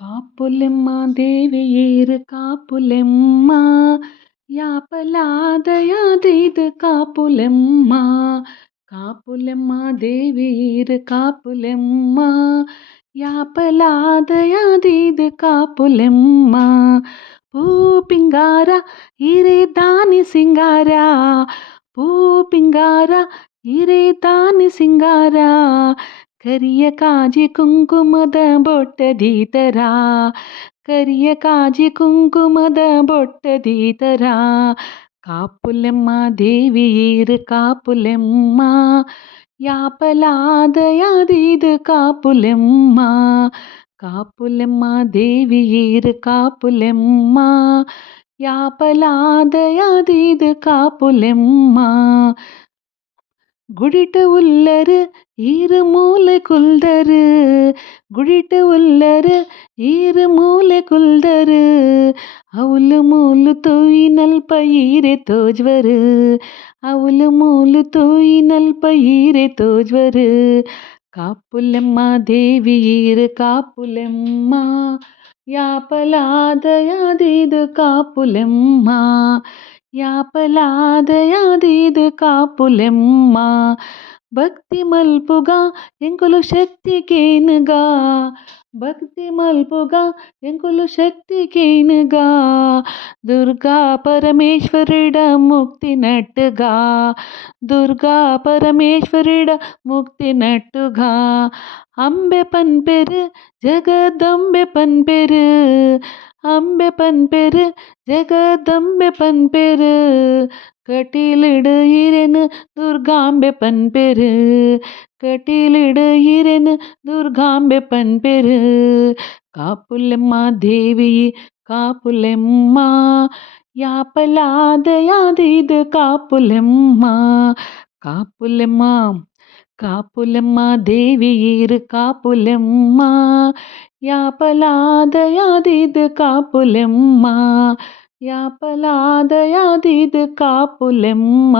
కాపులెమ్మ దేవియేరు కాపులెమ్మ యాపలాదయాదీదు కాపులెమ్మ కాపులెమ్మ దేవియేరు కాపులెమ్మ యాపలాదయాదీదు కాపులెమ్మ పూపింగార ఇరే దాని సింగార పూపింగాರ ಇರೆ ತಾನಿ ಸಿಂಗಾರ ಕರಿಯ ಕಾಜಿ ಕುಂಕುಮದ ಬೊಟ್ಟದೀತರ ಕರಿಯ ಕಾಜಿ ಕುಂಕುಮದ ಬೊಟ್ಟದೀತರ ಕಾಪುಲೆಮ್ಮ ದೇವಿಯೇರು ಕಾಪುಲೆಮ್ಮ యాపలాదయాదీదు కాపులెమ్మ కాపులెమ్మ దేవియేరు కాపులెమ్మ యాపలాదయాదీదు కాపులెమ్మ గుడిట ఉల్లరు ఈరుమూల కుల్దరు గుడిట ఉల్లరు ఈరుమూల కుల్దరు అవులు మూలు తోయి నಲ್ಪ ಈರೆ ತೋಜ್ವರು అవులు మూలు తోయి నಲ್ಪ ಈರೆ తోజ్ವರು కాపులెమ్మ దేవియేరు కాపులెమ్మ యాపలాదయాదీదు కాపులెమ్మ యాపలాదయాదీదు కాపులెమ్మ భక్తి మల్పుగా ఎంకులు శక్తికేనుగా భక్తి మల్పుగా ఎంకులు శక్తికేనుగా దుర్గా పరమేశ్వరుడ ముక్తినట్టుగా దుర్గా పరమేశ్వరుడ ముక్తినట్టుగా అంబె పన్పెరు జగదంబె పన్పెరు అంబె పన్పెరు జగదంబె పన్పెరు கட்டிலிடு இரேனு துர்காம்பெ பண்பெரு கட்டிலிடு இரேனு துர்காம்பெ பண்பெரு కాపులెమ్మ దేవి కాపులెమ్మ యాపలాదయాదీదు కాపులెమ్మ కాపులెమ్మ కాపులెమ్మ దేవియేరు కాపులెమ్మ యాపలాదయాదీదు కాపులెమ్మ యాపలాదయాదీదు కాపులెమ్మ